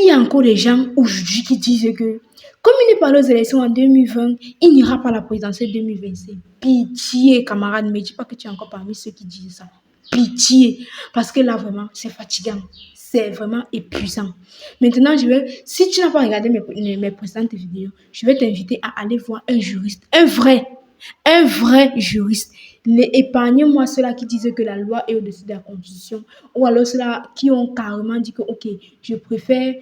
s'il y a encore des gens aujourd'hui qui disent que, comme il n'est pas aux élections en 2020, il n'ira pas à la présidentielle 2025. Pitié, camarade, ne me dis pas que tu es encore parmi ceux qui disent ça. Pitié, parce que là, vraiment, c'est fatigant. C'est vraiment épuisant. Maintenant, si tu n'as pas regardé mes précédentes vidéos, je vais t'inviter à aller voir un juriste, un vrai juriste. Épargnez-moi ceux-là qui disent que la loi est au-dessus de la Constitution, ou alors ceux-là qui ont carrément dit que, ok, je préfère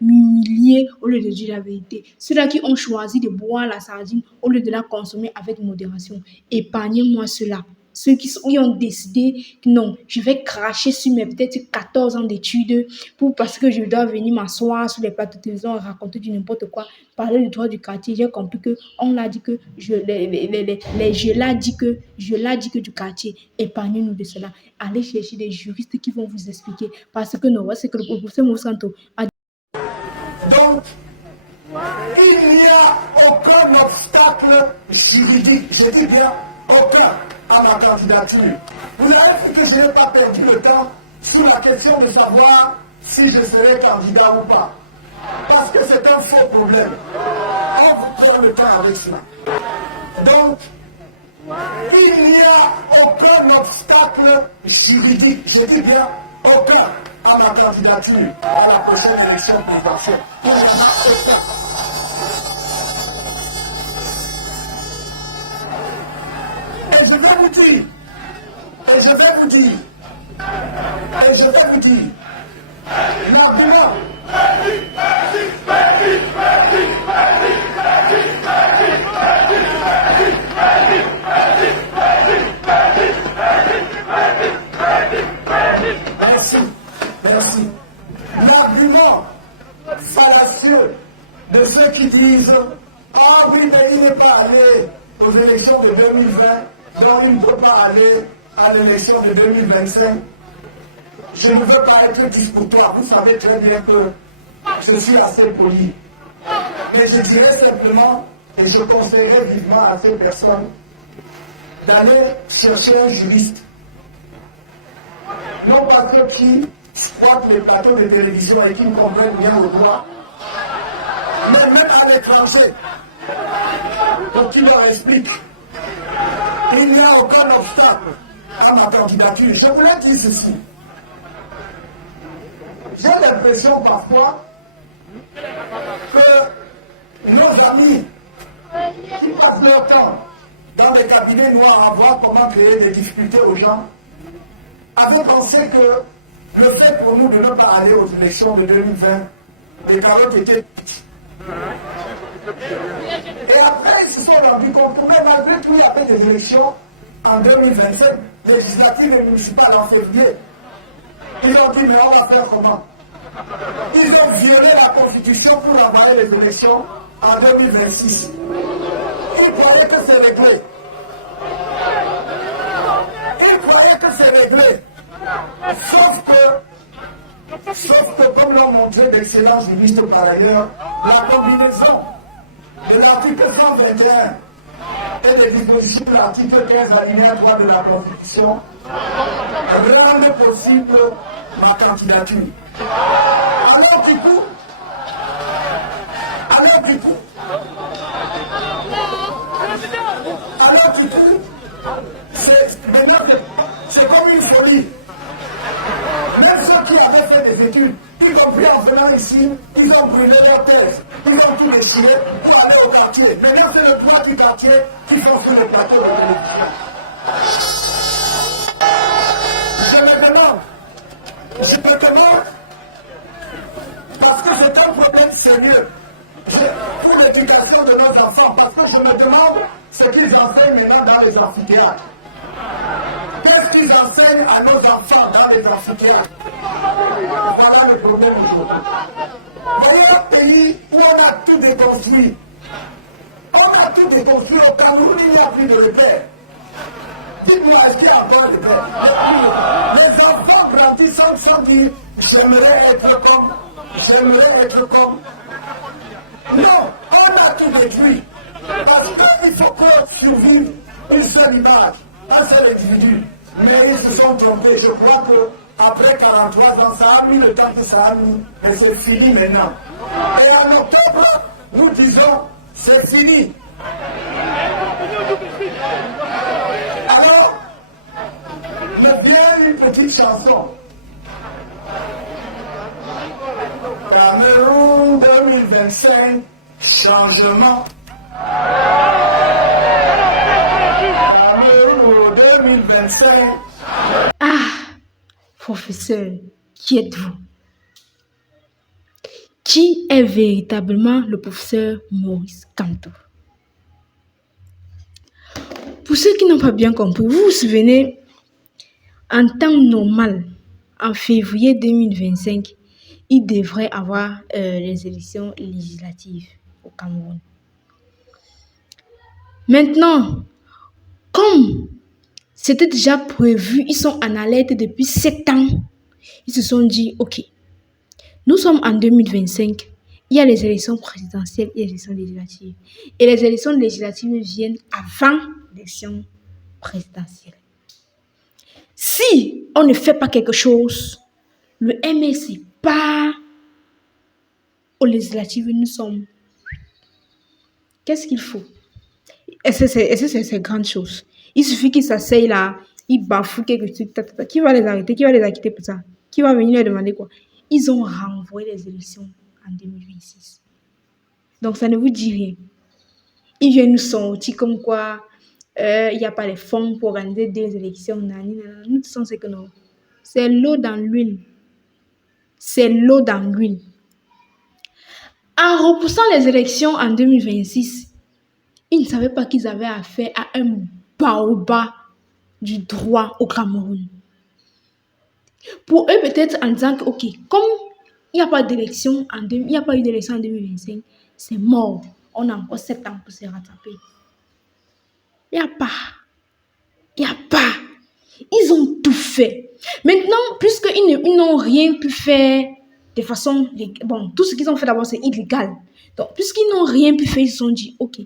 m'humilier au lieu de dire la vérité. Ceux-là qui ont choisi de boire la sardine au lieu de la consommer avec modération. Épargnez-moi ceux-là. Ceux qui ont décidé que non, je vais cracher sur mes peut-être 14 ans d'études parce que je dois venir m'asseoir sur les plateaux de télévision et raconter du n'importe quoi, parler du droit du quartier. J'ai compris que on l'a dit que je l'ai dit que du quartier. Épargnez-nous de cela. Allez chercher des juristes qui vont vous expliquer parce que non, c'est que le professeur Moussanto a dit. Donc, il n'y a aucun obstacle juridique, je dis bien aucun, à ma candidature. Vous avez vu que je n'ai pas perdu le temps sur la question de savoir si je serai candidat ou pas. Parce que c'est un faux problème. On vous prend le temps avec cela. Donc, il n'y a aucun obstacle juridique, je dis bien aucun, à ma candidature à la prochaine élection présidentielle. Et je vais vous dire, l'argument, merci. L'argument fallacieux de ceux qui disent « Ah oui, mais il n'est pas allé aux élections de 2020, donc il ne peut pas aller à l'élection de 2025. » Je ne veux pas être disputoire, vous savez très bien que je suis assez poli. Mais je dirais simplement, et je conseillerais vivement à ces personnes, d'aller chercher un juriste. Non pas ceux qui squattent les plateaux de télévision et qui ne comprennent rien au droit, mais même à l'étranger, pour qu'ils leur expliquent. Il n'y a aucun obstacle à ma candidature. Je voulais dire ceci. J'ai l'impression parfois que nos amis qui passent leur temps dans les cabinets noirs à voir comment créer des difficultés aux gens avaient pensé que le fait pour nous de ne pas aller aux élections de 2020, les carottes étaient petites. Et après, ils se sont rendus compte que même malgré tout, il y avait des élections en 2025, législatives et municipales en février. Ils ont dit, mais on va faire comment? Ils ont violé la Constitution pour envoyer les élections en 2026. Ils croyaient que c'est réglé. Sauf que, comme l'ont montré d'excellents juristes par ailleurs, la combinaison de l'article 121 et les dispositions de l'article 15 alinéa 3 de la Constitution rendent possible ma candidature. Alors du coup, c'est comme une folie. Même ceux qui avaient fait des études, y compris en venant ici, ils ont brûlé leur thèse, ils ont tout déchiré pour aller au quartier. Maintenant, c'est le droit du quartier qui sont sur le plateau de télévision. Je me demande, parce que c'est un problème sérieux pour l'éducation de nos enfants, parce que je me demande ce qu'ils enseignent maintenant dans les amphithéâtres. Qu'est-ce qu'ils enseignent à nos enfants dans les amphithéâtres? Voilà le problème aujourd'hui. Voyez un pays où on a tout déconstruit. On a tout déconstruit. Au Cameroun, il n'y a plus de repères. Dites-moi, est-ce qu'il y a encore de repères? Les enfants grandissants sont dit, j'aimerais être comme. Non, on a tout détruit. Parce qu'il faut qu'on survive une seule image, un seul individu. Mais ils se sont trompés. Je crois que Après 43 ans, ça a mis le temps que ça a mis, mais c'est fini maintenant. Et en octobre, nous disons, c'est fini. Alors, me vient une petite chanson. Cameroun 2025, changement. Cameroun 2025. Professeur, qui êtes-vous? Qui est véritablement le professeur Maurice Kamto? Pour ceux qui n'ont pas bien compris, vous vous souvenez, en temps normal, en février 2025, il devrait avoir les élections législatives au Cameroun. Maintenant, comme c'était déjà prévu, ils sont en alerte depuis 7 ans. Ils se sont dit, ok, nous sommes en 2025, il y a les élections présidentielles et les élections législatives. Et les élections législatives viennent avant l'élection présidentielle. Si on ne fait pas quelque chose, le MSC part aux législatives, nous sommes. Qu'est-ce qu'il faut? Et c'est grande chose. Il suffit qu'ils s'asseyent là, ils bafouent quelque chose. Qui va les arrêter? Qui va les acquitter pour ça? Qui va venir leur demander quoi? Ils ont renvoyé les élections en 2026. Donc ça ne vous dit rien. Ils viennent nous sortir comme quoi il n'y a pas les fonds pour organiser des élections. Nous disons que non. C'est l'eau dans l'huile. C'est l'eau dans l'huile. En repoussant les élections en 2026, ils ne savaient pas qu'ils avaient affaire à un baobab du droit au Cameroun. Pour eux, peut-être en disant que, ok, comme il n'y a pas d'élection, il n'y a pas eu d'élection en 2025, c'est mort. On a encore 7 ans pour se rattraper. Il n'y a pas. Il n'y a pas. Ils ont tout fait. Maintenant, puisqu'ils n'ont rien pu faire de façon... Bon, tout ce qu'ils ont fait d'abord, c'est illégal. Donc, puisqu'ils n'ont rien pu faire, ils se sont dit, ok,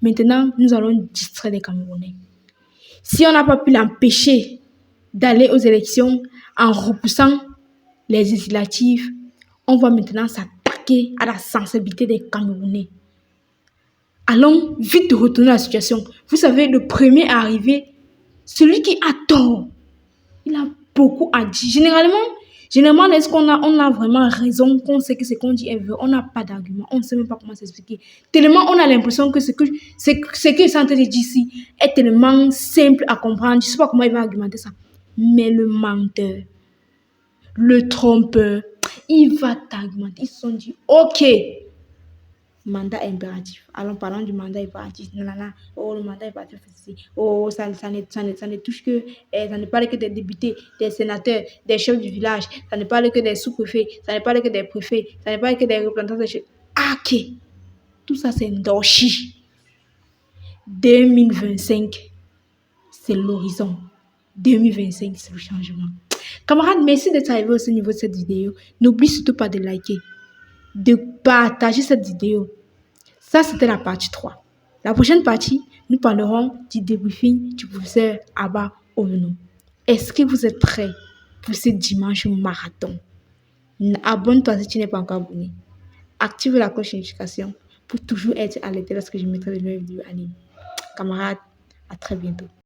maintenant, nous allons distraire les Camerounais. Si on n'a pas pu l'empêcher d'aller aux élections en repoussant les législatives, on va maintenant s'attaquer à la sensibilité des Camerounais. Allons vite retourner à la situation. Vous savez, le premier arrivé, celui qui a tort, il a beaucoup à dire. Généralement, est-ce qu'on a vraiment raison, qu'on sait que ce qu'on dit est vrai, on n'a pas d'argument, on ne sait même pas comment s'expliquer. Tellement on a l'impression que ce que est en train de dire ici est tellement simple à comprendre. Je ne sais pas comment il va argumenter ça. Mais le menteur, le trompeur, il va t'argumenter. Ils se sont dit, ok, mandat impératif. Allons, parlons du mandat impératif. Oh, le mandat impératif, oh, ça ne touche que, ça ne parle que des députés, des sénateurs, des chefs du village, ça ne parle que des sous-préfets, ça ne parle que des préfets, ça ne parle que des représentants des chefs. Ok, tout ça c'est Ndochi. 2025, c'est l'horizon. 2025, c'est le changement. Camarades, merci d'être arrivé au niveau de cette vidéo. N'oublie surtout pas de liker, de partager cette vidéo. Ça, c'était la partie 3. La prochaine partie, nous parlerons du débriefing du professeur Abba Oyono. Est-ce que vous êtes prêts pour ce dimanche marathon? Abonne-toi si tu n'es pas encore abonné. Active la cloche de notification pour toujours être alerté lorsque je mettrai de nouvelles vidéos en ligne. Camarades, à très bientôt.